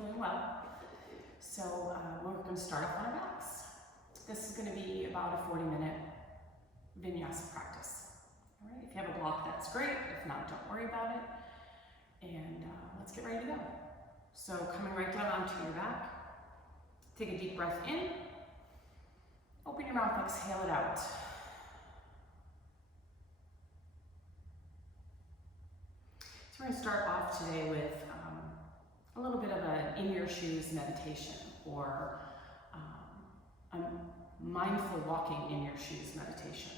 you're doing well. So we're going to start off on our backs. This is going to be about a 40-minute vinyasa practice. All right, if you have a block, that's great. If not, don't worry about it. And let's get ready to go. So coming right down onto your back, take a deep breath in, open your mouth, exhale it out. So we're going to start off today with a little bit of an in your shoes meditation, or a mindful walking in your shoes meditation.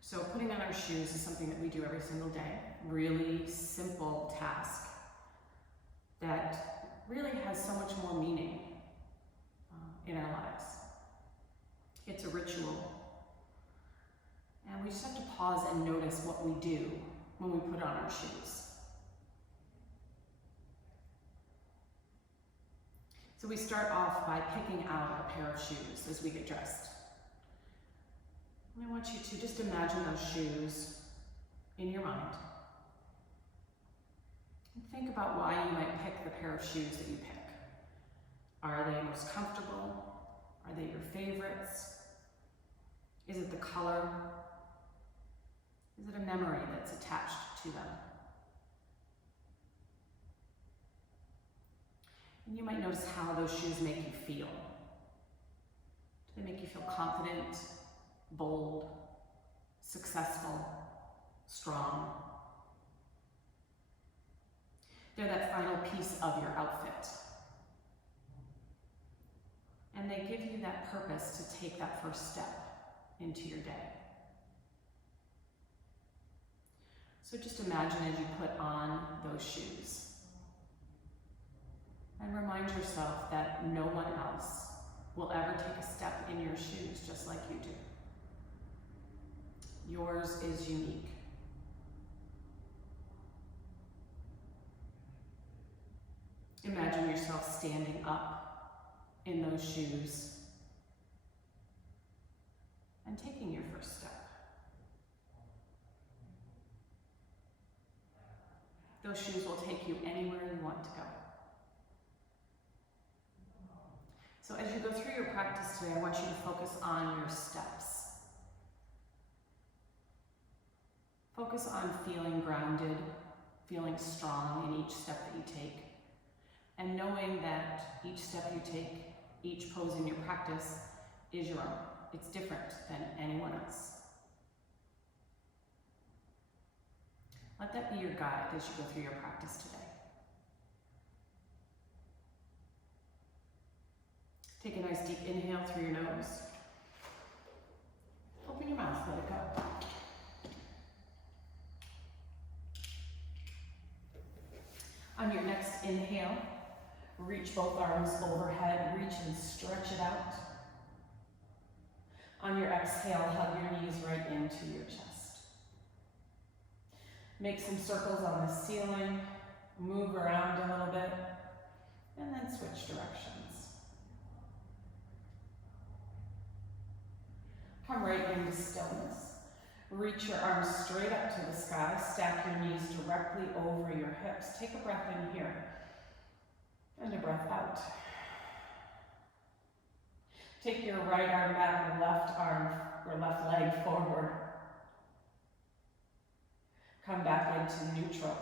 So putting on our shoes is something that we do every single day. Really simple task that really has so much more meaning in our lives. It's a ritual. And we just have to pause and notice what we do when we put on our shoes. So we start off by picking out a pair of shoes as we get dressed. And I want you to just imagine those shoes in your mind. And think about why you might pick the pair of shoes that you pick. Are they most comfortable? Are they your favorites? Is it the color? Is it a memory that's attached to them? And you might notice how those shoes make you feel. Do they make you feel confident, bold, successful, strong? They're that final piece of your outfit. And they give you that purpose to take that first step into your day. So just imagine as you put on those shoes, and remind yourself that no one else will ever take a step in your shoes just like you do. Yours is unique. Imagine yourself standing up in those shoes and taking your first step. Those shoes will take you anywhere you want to go. So as you go through your practice today, I want you to focus on your steps. Focus on feeling grounded, feeling strong in each step that you take, and knowing that each step you take, each pose in your practice is your own. It's different than anyone else. Let that be your guide as you go through your practice today. Take a nice deep inhale through your nose. Open your mouth, let it go. On your next inhale, reach both arms overhead, reach and stretch it out. On your exhale, hug your knees right into your chest. Make some circles on the ceiling, move around a little bit, and then switch directions. Come right into stillness. Reach your arms straight up to the sky. Stack your knees directly over your hips. Take a breath in here and a breath out. Take your right arm back and left arm or left leg forward. Come back into neutral.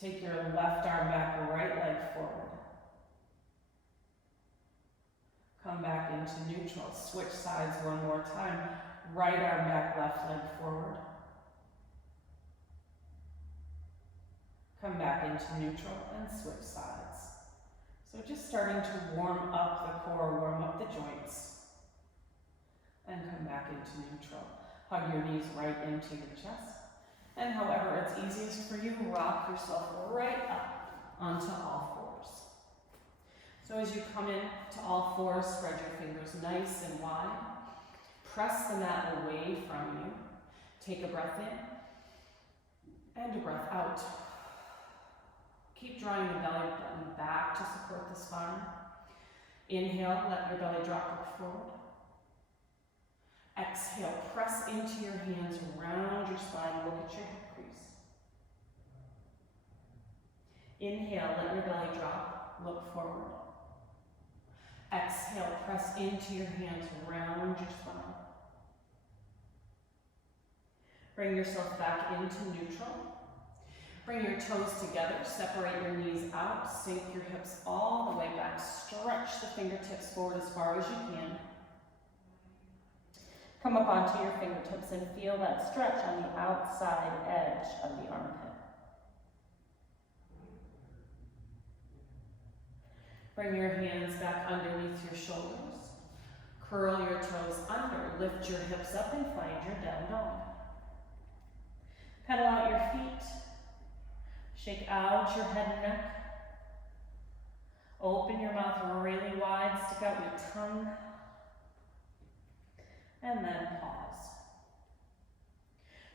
Take your left arm back, right leg forward. Come back into neutral. Switch sides one more time. Right arm back, left leg forward. Come back into neutral and switch sides. So just starting to warm up the core, warm up the joints. And come back into neutral. Hug your knees right into your chest. And however it's easiest for you, rock yourself right up onto all fours. So as you come in to all fours, spread your fingers nice and wide. Press the mat away from you. Take a breath in and a breath out. Keep drawing the belly button back to support the spine. Inhale, let your belly drop look forward. Exhale, press into your hands around your spine, look at your hip crease. Inhale, let your belly drop, look forward. Exhale, press into your hands, round your spine. Bring yourself back into neutral. Bring your toes together, separate your knees out, sink your hips all the way back, stretch the fingertips forward as far as you can. Come up onto your fingertips and feel that stretch on the outside edge of the armpit. Bring your hands back underneath your shoulders. Curl your toes under, lift your hips up and find your down dog. Pedal out your feet. Shake out your head and neck. Open your mouth really wide, stick out your tongue. And then pause.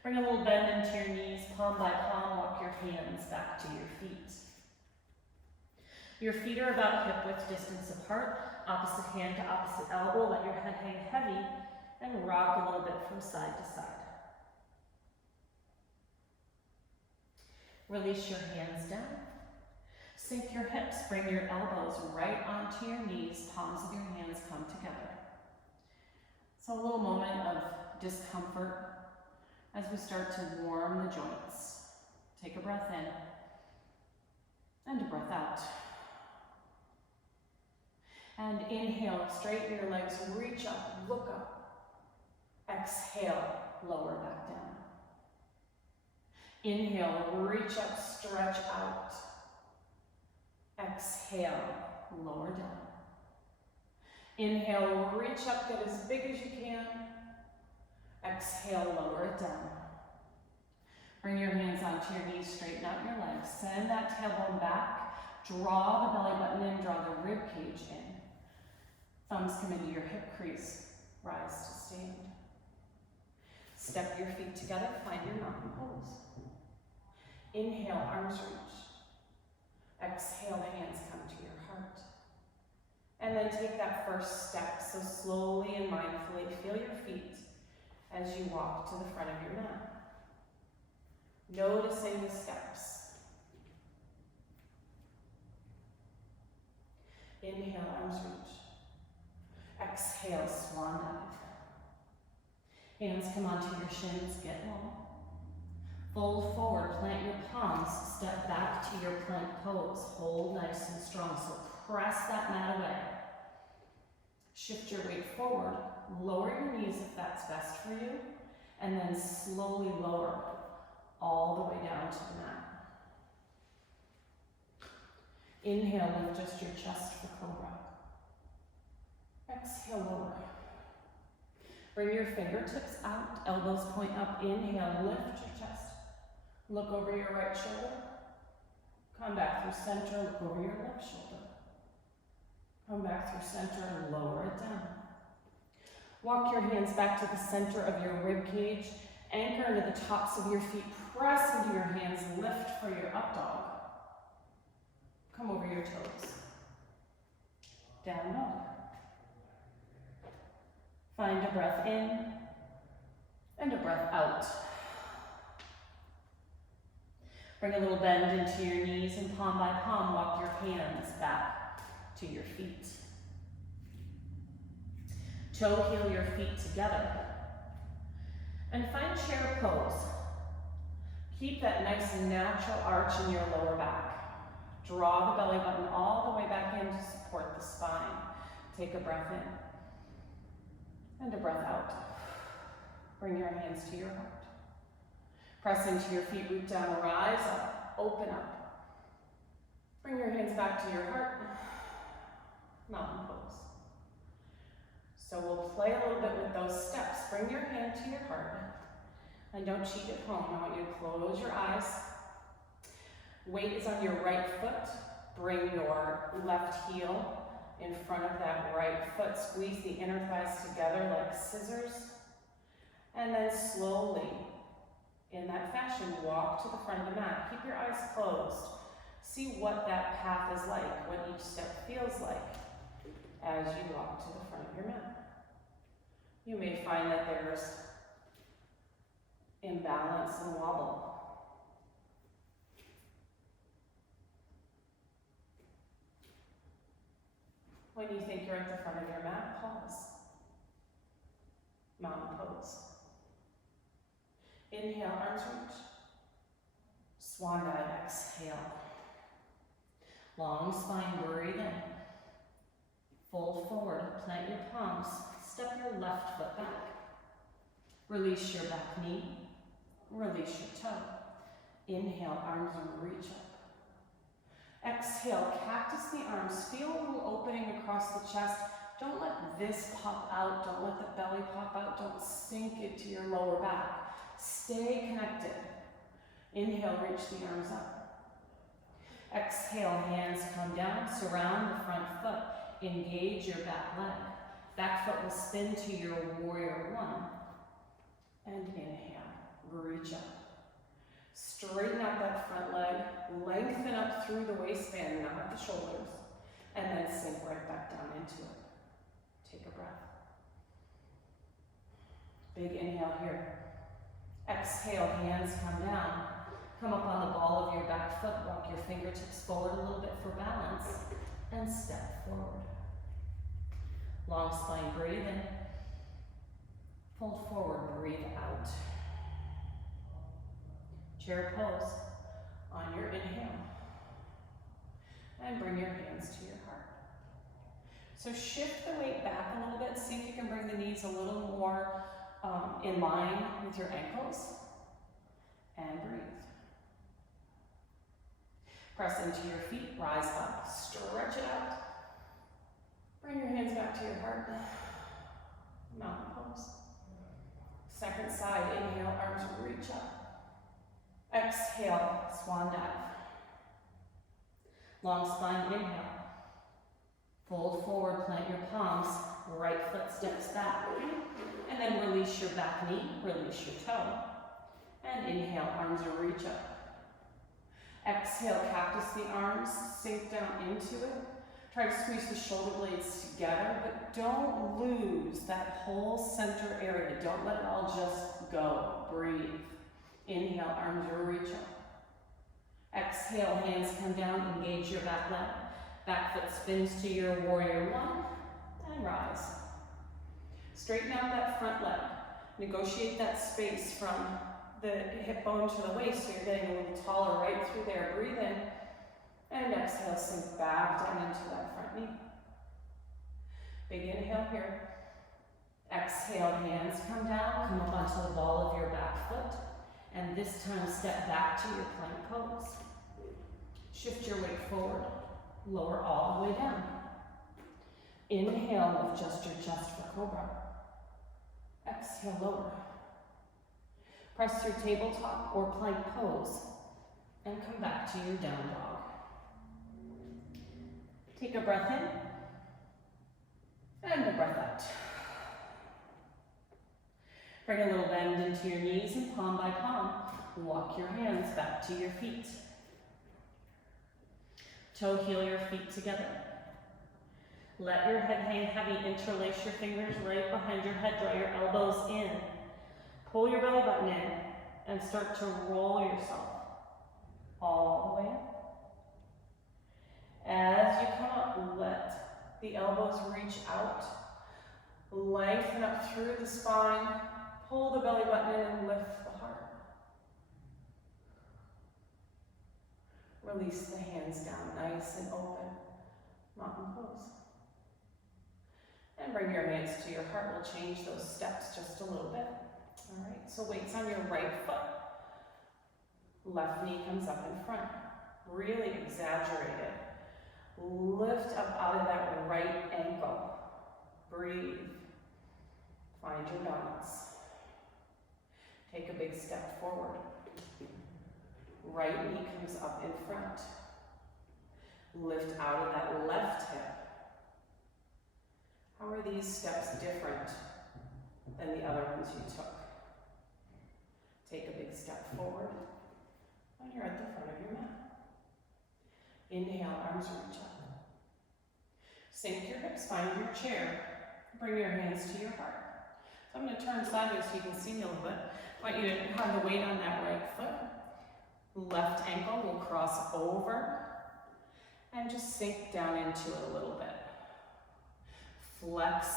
Bring a little bend into your knees, palm by palm, walk your hands back to your feet. Your feet are about hip width distance apart, opposite hand to opposite elbow, let your head hang heavy, and rock a little bit from side to side. Release your hands down. Sink your hips, bring your elbows right onto your knees, palms of your hands come together. So a little moment of discomfort as we start to warm the joints. Take a breath in and a breath out. And inhale, straighten your legs, reach up, look up. Exhale, lower back down. Inhale, reach up, stretch out. Exhale, lower down. Inhale, reach up, get as big as you can. Exhale, lower it down. Bring your hands onto your knees, straighten out your legs. Send that tailbone back. Draw the belly button in, draw the rib cage in. Thumbs come into your hip crease. Rise to stand. Step your feet together, find your mountain pose. Inhale, arms reach. Exhale, hands come to your heart. And then take that first step. So slowly and mindfully feel your feet as you walk to the front of your mat. Noticing the steps. Inhale, arms reach. Exhale, swan dive. Hands come onto your shins, get long. Fold forward, plant your palms, step back to your plank pose. Hold nice and strong, so press that mat away. Shift your weight forward, lower your knees if that's best for you, and then slowly lower all the way down to the mat. Inhale, lift just your chest for cobra. Exhale, lower. Bring your fingertips out, elbows point up. Inhale, lift your chest. Look over your right shoulder. Come back through center, look over your left shoulder. Come back through center and lower it down. Walk your hands back to the center of your rib cage. Anchor into the tops of your feet. Press into your hands. Lift for your up dog. Come over your toes. Down dog. Find a breath in and a breath out. Bring a little bend into your knees and palm by palm, walk your hands back to your feet. Toe heel your feet together. And find chair pose. Keep that nice natural arch in your lower back. Draw the belly button all the way back in to support the spine. Take a breath in and a breath out. Bring your hands to your heart. Press into your feet, root down, rise up, open up. Bring your hands back to your heart. Mountain pose. So we'll play a little bit with those steps. Bring your hand to your heart. And don't cheat at home. I want you to close your eyes. Weight is on your right foot. Bring your left heel in front of that right foot. Squeeze the inner thighs together like scissors. And then slowly, in that fashion, walk to the front of the mat. Keep your eyes closed. See what that path is like, what each step feels like as you walk to the front of your mat. You may find that there's imbalance and wobble. When you think you're at the front of your mat, pause. Mountain pose. Inhale, arms reach. Swan dive, exhale. Long spine, breathe in. Fold forward, plant your palms, step your left foot back. Release your back knee, release your toe. Inhale, arms reach up. Exhale, cactus the arms, feel a little opening across the chest. Don't let this pop out, don't let the belly pop out, don't sink into your lower back. Stay connected. Inhale, reach the arms up. Exhale, hands come down, surround the front foot. Engage your back leg. Back foot will spin to your warrior one. And inhale, reach up. Straighten out that front leg, lengthen up through the waistband, not the shoulders, and then sink right back down into it. Take a breath. Big inhale here. Exhale, hands come down. Come up on the ball of your back foot, walk your fingertips forward a little bit for balance, and step forward. Long spine, breathe in. Fold forward, breathe out. Chair pose on your inhale. And bring your hands to your heart. So shift the weight back a little bit. See if you can bring the knees a little more in line with your ankles. And breathe. Press into your feet, rise up, stretch it out. Bring your hands back to your heart. Mountain pose. Second side, inhale, arms reach up. Exhale, swan dive. Long spine, inhale. Fold forward, plant your palms, right foot steps back. And then release your back knee, release your toe. And inhale, arms reach up. Exhale, cactus the arms, sink down into it. Try to squeeze the shoulder blades together, but don't lose that whole center area. Don't let it all just go. Breathe. Inhale, arms reach up. Exhale, hands come down, engage your back leg. Back foot spins to your warrior one, and rise. Straighten out that front leg. Negotiate that space from the hip bone to the waist, so you're getting a little taller right through there. Breathe in. And exhale, sink back down into that front knee. Big inhale here. Exhale, hands come down, come up onto the ball of your back foot. And this time step back to your plank pose. Shift your weight forward. Lower all the way down. Inhale, lift just your chest for cobra. Exhale, lower. Press your tabletop or plank pose. And come back to your down dog. Take a breath in, and a breath out. Bring a little bend into your knees and palm by palm, walk your hands back to your feet. Toe heel your feet together. Let your head hang heavy, interlace your fingers right behind your head, draw your elbows in. Pull your belly button in and start to roll yourself all the way up. As you come up, let the elbows reach out. Lengthen up through the spine. Pull the belly button in and lift the heart. Release the hands down, nice and open. Mountain pose. And bring your hands to your heart. We'll change those steps just a little bit. All right, so weights on your right foot. Left knee comes up in front. Really exaggerate it. Lift up out of that right ankle. Breathe. Find your balance. Take a big step forward. Right knee comes up in front. Lift out of that left hip. How are these steps different than the other ones you took? Take a big step forward when you're at the front of your mat. Inhale, arms reach up. Sink your hips, find your chair. Bring your hands to your heart. So I'm going to turn sideways so you can see me a little bit. I want you to have the weight on that right foot. Left ankle will cross over and just sink down into it a little bit. Flex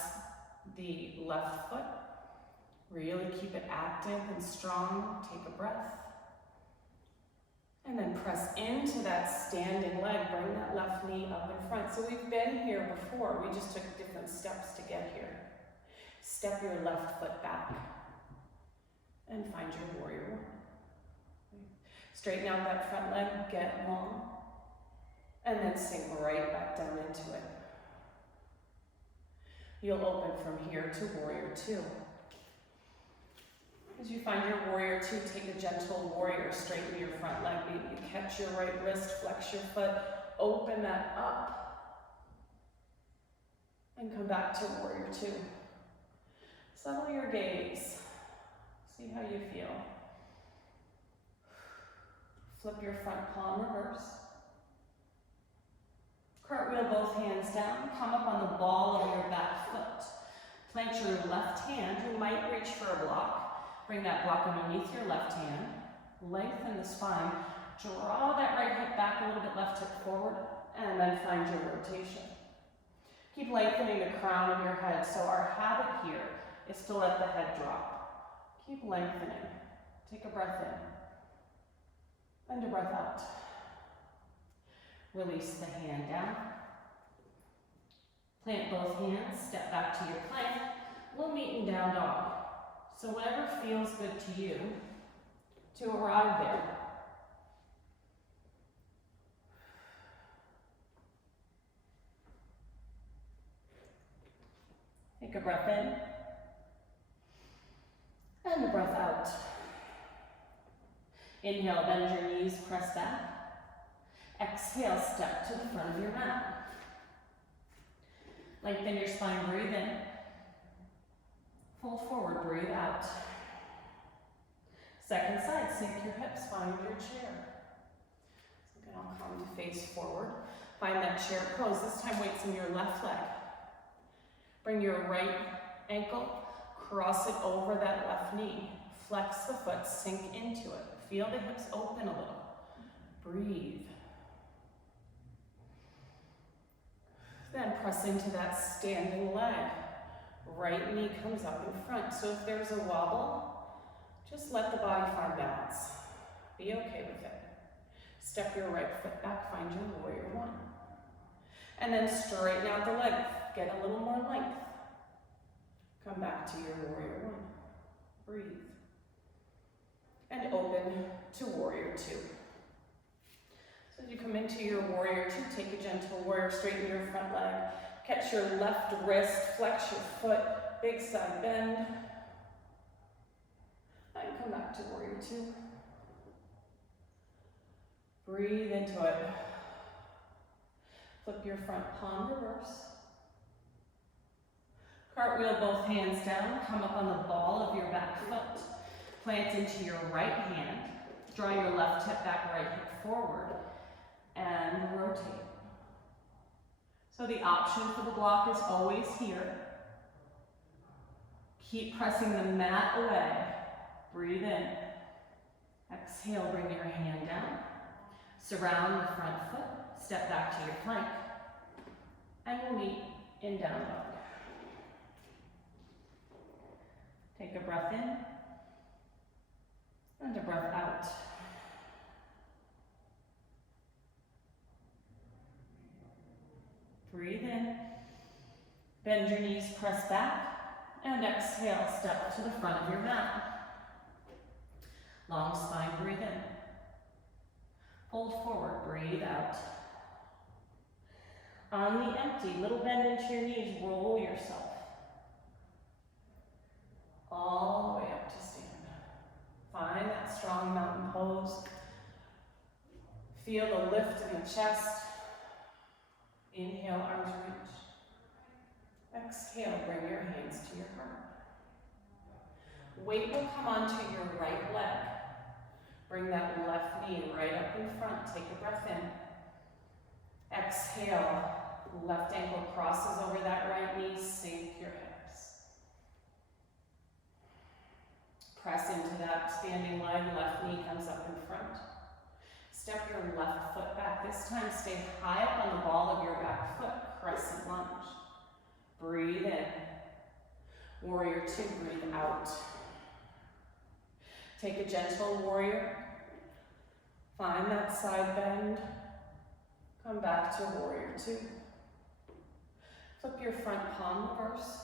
the left foot. Really keep it active and strong. Take a breath. And then press into that standing leg. Bring that left knee up in front. So we've been here before. We just took different steps to get here. Step your left foot back. And find your warrior one. Straighten out that front leg. Get long. And then sink right back down into it. You'll open from here to warrior two. As you find your warrior two, take a gentle warrior, straighten your front leg. Maybe you catch your right wrist, flex your foot, open that up, and come back to warrior two. Settle your gaze. See how you feel. Flip your front palm reverse. Cartwheel both hands down. Come up on the ball of your back foot. Plant your left hand. You might reach for a block. Bring that block underneath your left hand. Lengthen the spine. Draw that right hip back a little bit, left hip forward, and then find your rotation. Keep lengthening the crown of your head. So our habit here is to let the head drop. Keep lengthening. Take a breath in. And a breath out. Release the hand down. Plant both hands. Step back to your plank. We'll meet in down dog. So whatever feels good to you to arrive there. Take a breath in. And a breath out. Inhale, bend your knees, press back. Exhale, step to the front of your mat. Lengthen your spine, breathe in. Fold forward, breathe out. Second side, sink your hips, find your chair. So again, I'll come to face forward. Find that chair pose. This time weights in your left leg. Bring your right ankle, cross it over that left knee. Flex the foot, sink into it. Feel the hips open a little. Breathe. Then press into that standing leg. Right knee comes up in front. So if there's a wobble, just let the body find balance. Be okay with it. Step your right foot back, find your warrior one. And then straighten out the leg. Get a little more length. Come back to your warrior one. Breathe. And open to warrior two. So as you come into your warrior two, take a gentle warrior, straighten your front leg. Catch your left wrist, flex your foot, big side bend. And come back to warrior two. Breathe into it. Flip your front palm reverse. Cartwheel both hands down. Come up on the ball of your back foot. Plant into your right hand. Draw your left hip back, right hip forward. And rotate. So the option for the block is always here. Keep pressing the mat away. Breathe in. Exhale, bring your hand down. Surround the front foot. Step back to your plank. And we'll meet in down dog. Take a breath in. And a breath out. Breathe in. Bend your knees, press back. And exhale, step to the front of your mat. Long spine, breathe in. Fold forward, breathe out. On the empty, little bend into your knees, roll yourself. All the way up to stand. Find that strong mountain pose. Feel the lift in the chest. Inhale, arms reach. Exhale, bring your hands to your heart. Weight will come onto your right leg. Bring that left knee right up in front. Take a breath in. Exhale, left ankle crosses over that right knee. Sink your hips. Press into that standing leg. Left knee comes up in front. Step your left foot back. This time stay high up on the ball of your back foot. Crescent lunge. Breathe 2, breathe out. Take a gentle warrior. Find that side bend. Come back to warrior 2. Flip your front palm reverse.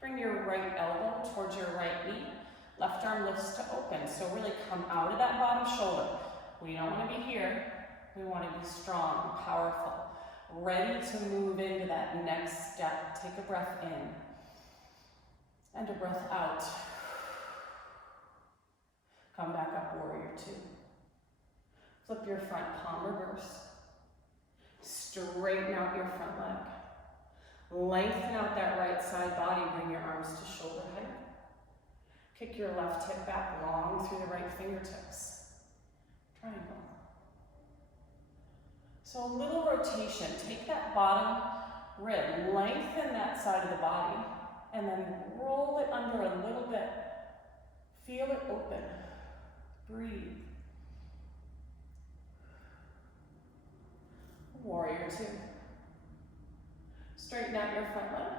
Bring your right elbow towards your right knee. Left arm lifts to open. So really come out of that bottom shoulder. We don't want to be here. We want to be strong, powerful, ready to move into that next step. Take a breath in and a breath out. Come back up, warrior 2. Flip your front palm reverse. Straighten out your front leg. Lengthen out that right side body. Bring your arms to shoulder height. Kick your left hip back long through the right fingertips. Triangle. So a little rotation. Take that bottom rib, lengthen that side of the body, and then roll it under a little bit. Feel it open. Breathe. Warrior 2. Straighten out your front leg.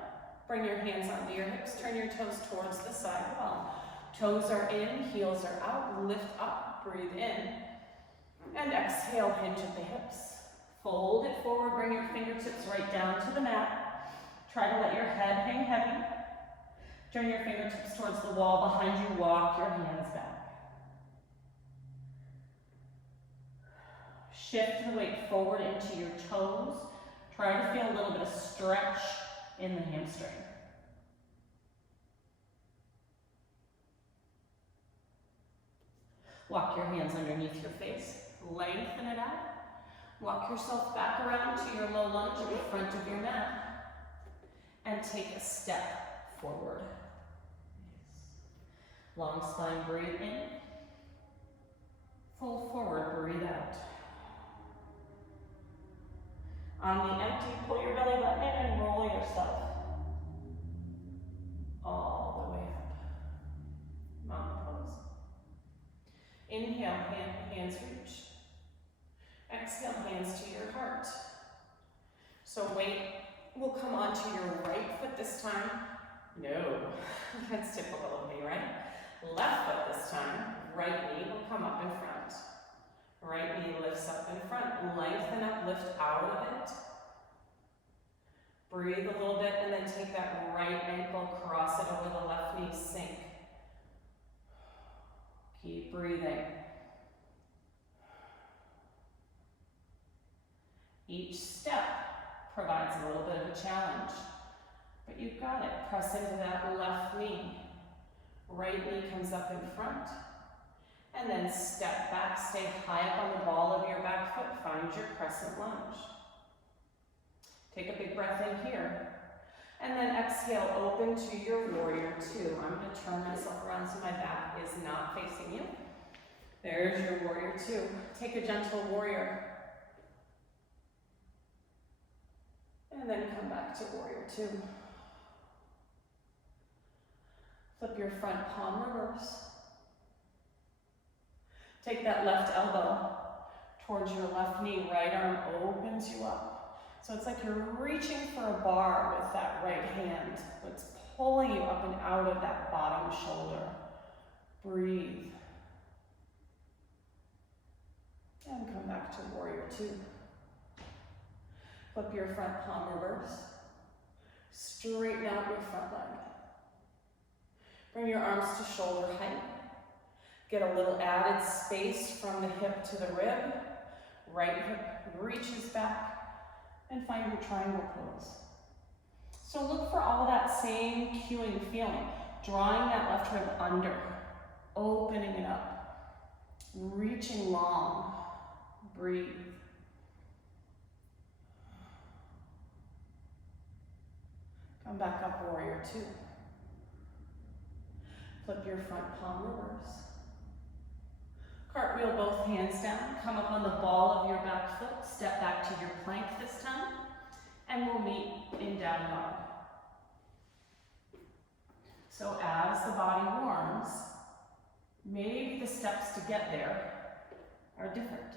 Bring your hands onto your hips. Turn your toes towards the side wall. Toes are in, heels are out. Lift up, breathe in. And exhale, hinge at the hips. Fold it forward, bring your fingertips right down to the mat. Try to let your head hang heavy. Turn your fingertips towards the wall behind you. Walk your hands back. Shift the weight forward into your toes. Try to feel a little bit of stretch in the hamstring. Walk your hands underneath your face. Lengthen it out. Walk yourself back around to your low lunge at the front of your mat. And take a step forward. Long spine, breathe in. Fold forward, breathe out. On the empty, pull your belly button in and roll yourself all the way up. Mountain pose. Inhale, hands reach. Exhale, hands to your heart. So weight will come onto your right foot this time. No, that's typical of me, right? Left foot this time. Right knee will come up in front. Right knee lifts up in front. Lengthen up, lift out of it. Breathe a little bit and then take that right ankle, cross it over the left knee, sink. Keep breathing. Each step provides a little bit of a challenge, but you've got it. Press into that left knee. Right knee comes up in front. And then step back, stay high up on the ball of your back foot. Find your crescent lunge. Take a big breath in here. And then exhale, open to your warrior 2. I'm going to turn myself around so my back is not facing you. There's your warrior 2. Take a gentle warrior. And then come back to warrior 2. Flip your front palm reverse. Take that left elbow towards your left knee. Right arm opens you up. So it's like you're reaching for a bar with that right hand. It's pulling you up and out of that bottom shoulder. Breathe. And come back to warrior 2. Flip your front palm reverse. Straighten out your front leg. Bring your arms to shoulder height. Get a little added space from the hip to the rib. Right hip reaches back. And find your triangle pose. So look for all of that same cueing feeling. Drawing that left rib under. Opening it up. Reaching long. Breathe. Come back up, warrior 2. Flip your front palm reverse. Cartwheel both hands down. Come up on the ball of your back foot. Step back to your plank this time. And we'll meet in down dog. So as the body warms, maybe the steps to get there are different.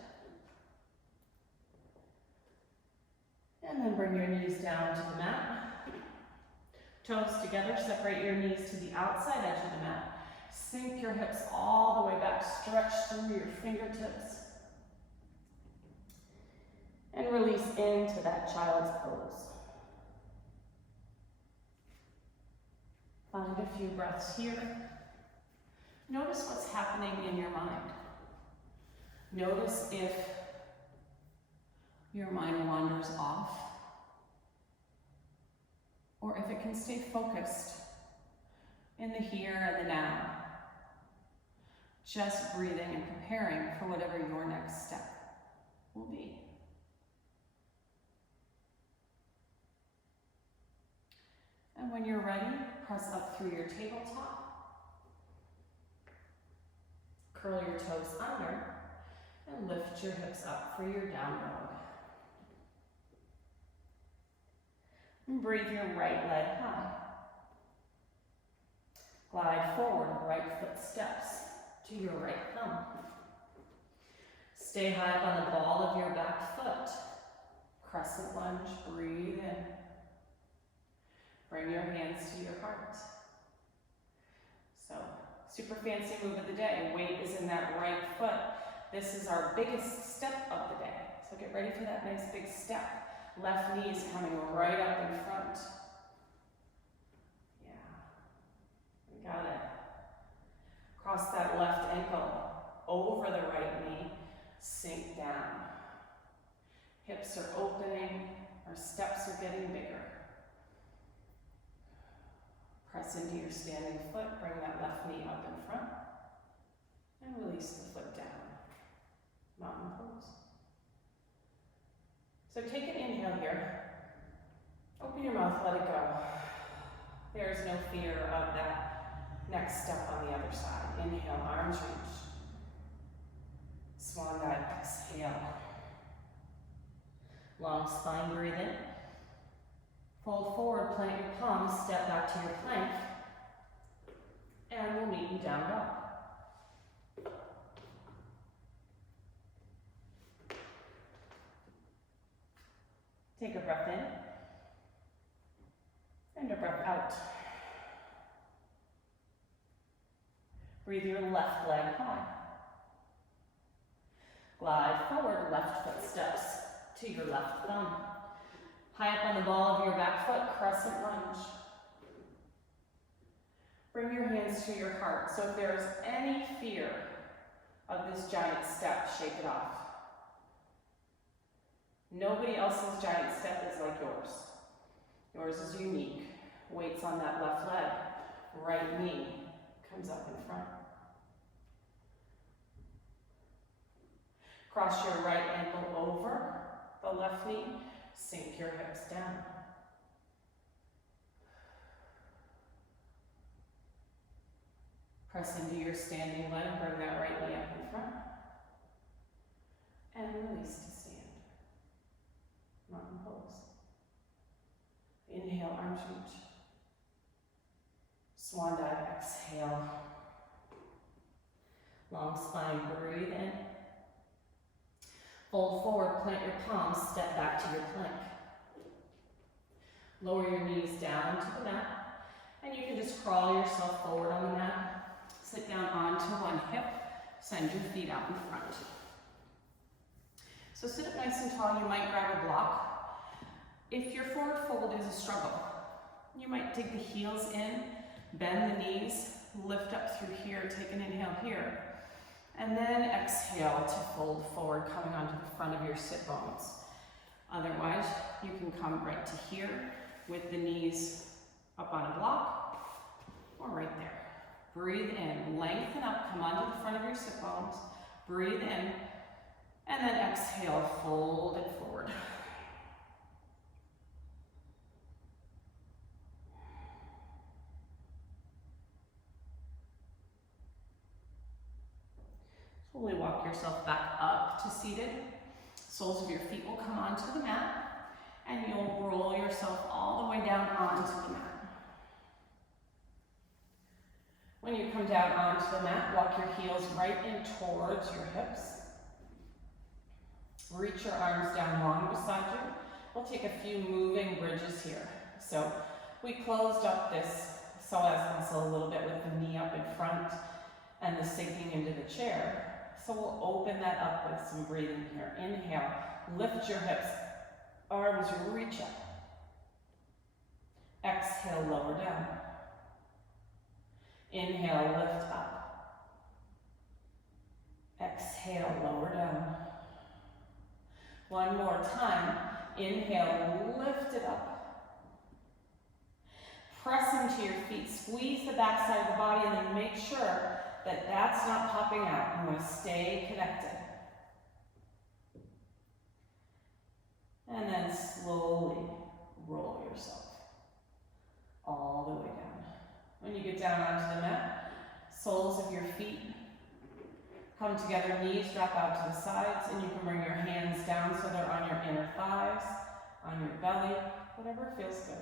And then bring your knees down to the mat. Toes together, separate your knees to the outside edge of the mat. Sink your hips all the way back, stretch through your fingertips. And release into that child's pose. Find a few breaths here. Notice what's happening in your mind. Notice if your mind wanders off, or if it can stay focused in the here and the now. Just breathing and preparing for whatever your next step will be. And when you're ready, press up through your tabletop. Curl your toes under and lift your hips up for your down dog. And breathe your right leg high. Glide forward, right foot steps to your right thumb. Stay high up on the ball of your back foot. Crescent lunge, breathe in. Bring your hands to your heart. So, super fancy move of the day. Weight is in that right foot. This is our biggest step of the day. So get ready for that nice big step. Left knee is coming right up in front. Yeah, we got it. Cross that left ankle over the right knee. Sink down. Hips are opening. Our steps are getting bigger. Press into your standing foot, bring that left knee up in front, and release the foot down. Mountain pose. So take an inhale here. Open your mouth, let it go. There is no fear of that next step on the other side. Inhale, arms reach. Swan dive, exhale. Long spine, breathe in. Fold forward, plant your palms, step back to your plank, and we'll meet in down dog. Take a breath in, and a breath out. Breathe your left leg high. Glide forward, left foot steps to your left thumb. High up on the ball of your back foot, crescent lunge. Bring your hands to your heart. So if there's any fear of this giant step, shake it off. Nobody else's giant step is like yours. Yours is unique. Weight's on that left leg. Right knee comes up in front. Cross your right ankle over the left knee. Sink your hips down. Press into your standing leg, bring that right knee up in front. And release to stand. Mountain pose. Inhale, arms reach. Swan dive, exhale. Long spine, breathe in. Fold forward, plant your palms, step back to your plank. Lower your knees down to the mat, and you can just crawl yourself forward on the mat. Sit down onto one hip, send your feet out in front. So sit up nice and tall, you might grab a block. If your forward fold is a struggle, you might dig the heels in, bend the knees, lift up through here, take an inhale here. And then exhale to fold forward, coming onto the front of your sit bones. Otherwise, you can come right to here with the knees up on a block or right there. Breathe in, lengthen up, come onto the front of your sit bones. Breathe in, and then exhale, fold it forward. Slowly walk yourself back up to seated. Soles of your feet will come onto the mat, and you'll roll yourself all the way down onto the mat. When you come down onto the mat, walk your heels right in towards your hips. Reach your arms down long beside you. We'll take a few moving bridges here. So We closed up this psoas muscle a little bit with the knee up in front and the sinking into the chair. So we'll open that up with some breathing here. Inhale, lift your hips, arms reach up. Exhale, lower down. Inhale, lift up. Exhale, lower down. One more time. Inhale, lift it up. Press into your feet, squeeze the back side of the body, and then make sure that that's not popping out. You want to stay connected. And then slowly roll yourself all the way down. When you get down onto the mat, soles of your feet come together, knees drop out to the sides, and you can bring your hands down so they're on your inner thighs, on your belly, whatever feels good.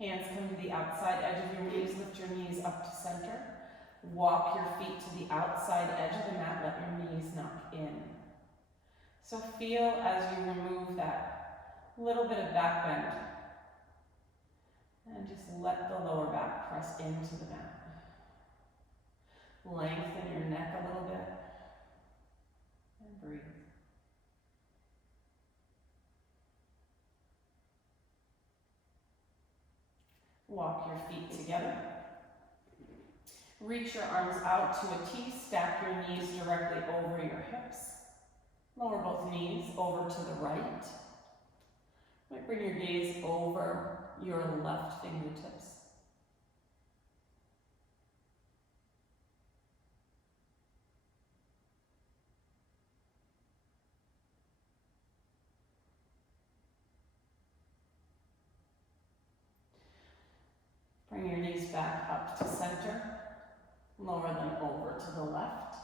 Hands come to the outside edge of your knees. Lift your knees up to center. Walk your feet to the outside edge of the mat. Let your knees knock in. So feel as you remove that little bit of back bend. And just let the lower back press into the mat. Lengthen your neck a little bit. And breathe. Walk your feet together. Reach your arms out to a T. Stack your knees directly over your hips. Lower both knees over to the right. Might bring your gaze over your left fingertips. Bring your knees back up to center. Lower them over to the left.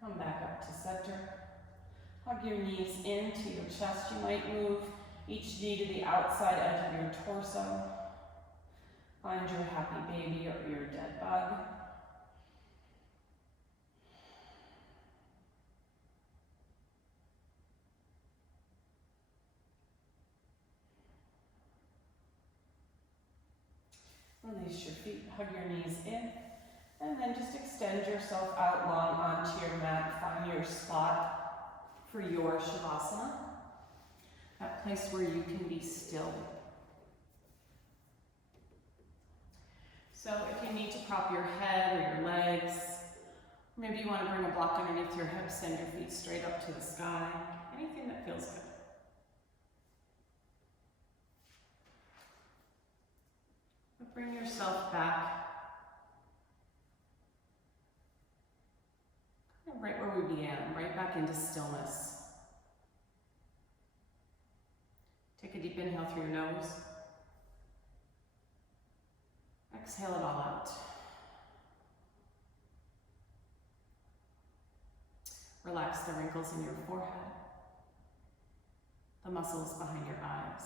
Come back up to center. Hug your knees into your chest. You might move each knee to the outside edge of your torso. Find your happy baby or your dead bug. Release your feet, hug your knees in, and then just extend yourself out long onto your mat. Find your spot for your Shavasana, that place where you can be still. So if you need to prop your head or your legs, maybe you want to bring a block underneath your hips, send your feet straight up to the sky, anything that feels good. But bring yourself back, kind of right where we began, right back into stillness. Take a deep inhale through your nose. Exhale it all out. Relax the wrinkles in your forehead, the muscles behind your eyes.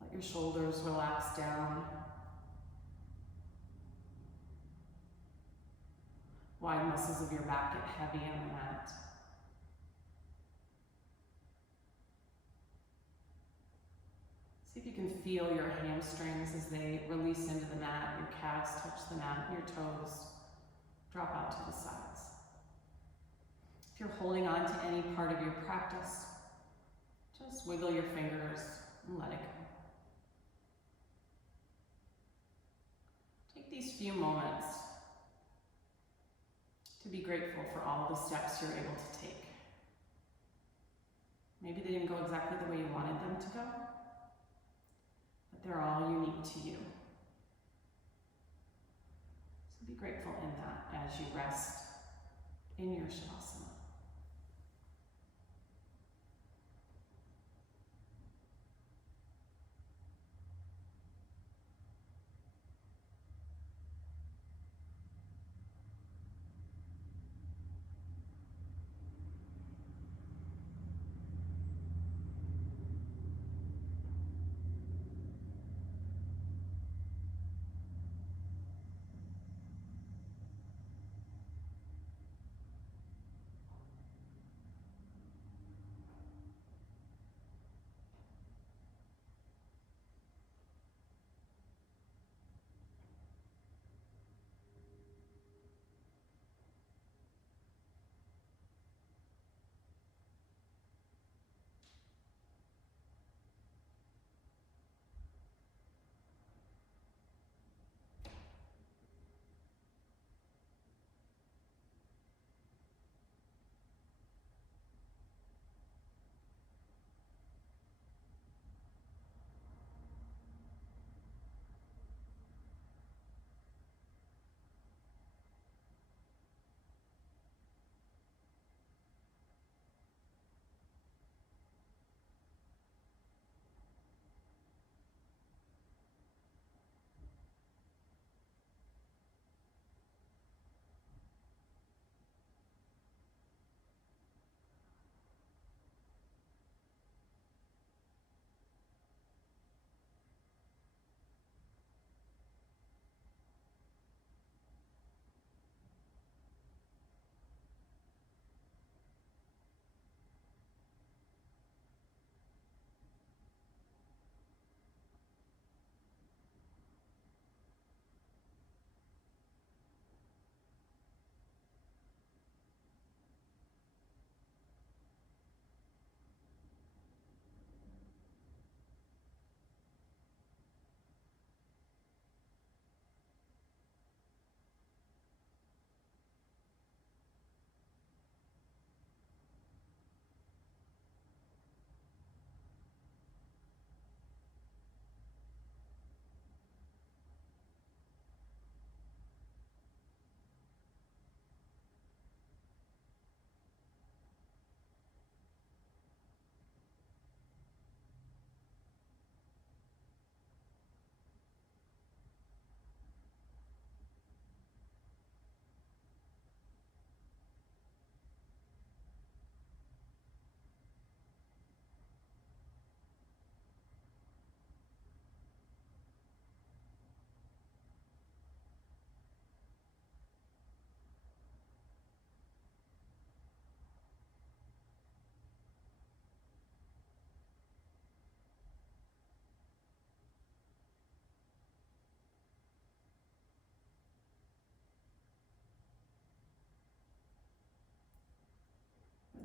Let your shoulders relax down. Wide muscles of your back get heavy on the mat. See if you can feel your hamstrings as they release into the mat, your calves touch the mat, your toes drop out to the sides. If you're holding on to any part of your practice, just wiggle your fingers and let it go. Take these few moments to be grateful for all the steps you're able to take. Maybe they didn't go exactly the way you wanted them to go, but they're all unique to you. So be grateful in that as you rest in your Shavasana.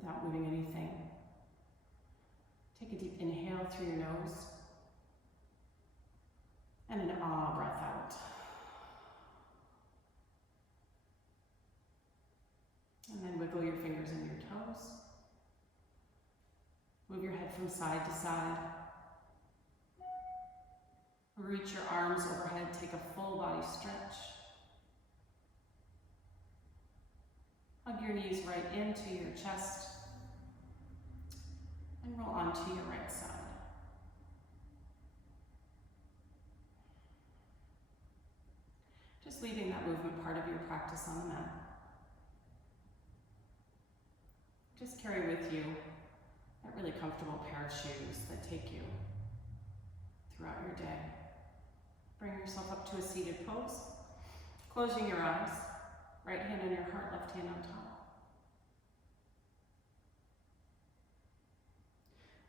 Without moving anything, take a deep inhale through your nose and an ah breath out. And then wiggle your fingers and your toes. Move your head from side to side. Reach your arms overhead, take a full body stretch. Hug your knees right into your chest and roll onto your right side. Just leaving that movement part of your practice on the mat. Just carry with you that really comfortable pair of shoes that take you throughout your day. Bring yourself up to a seated pose, closing your eyes, right hand on your heart, left hand on top.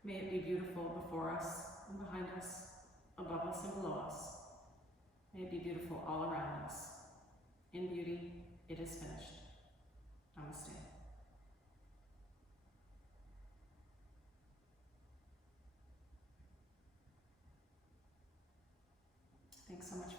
May it be beautiful before us and behind us, above us and below us. May it be beautiful all around us. In beauty, it is finished. Namaste. Thanks so much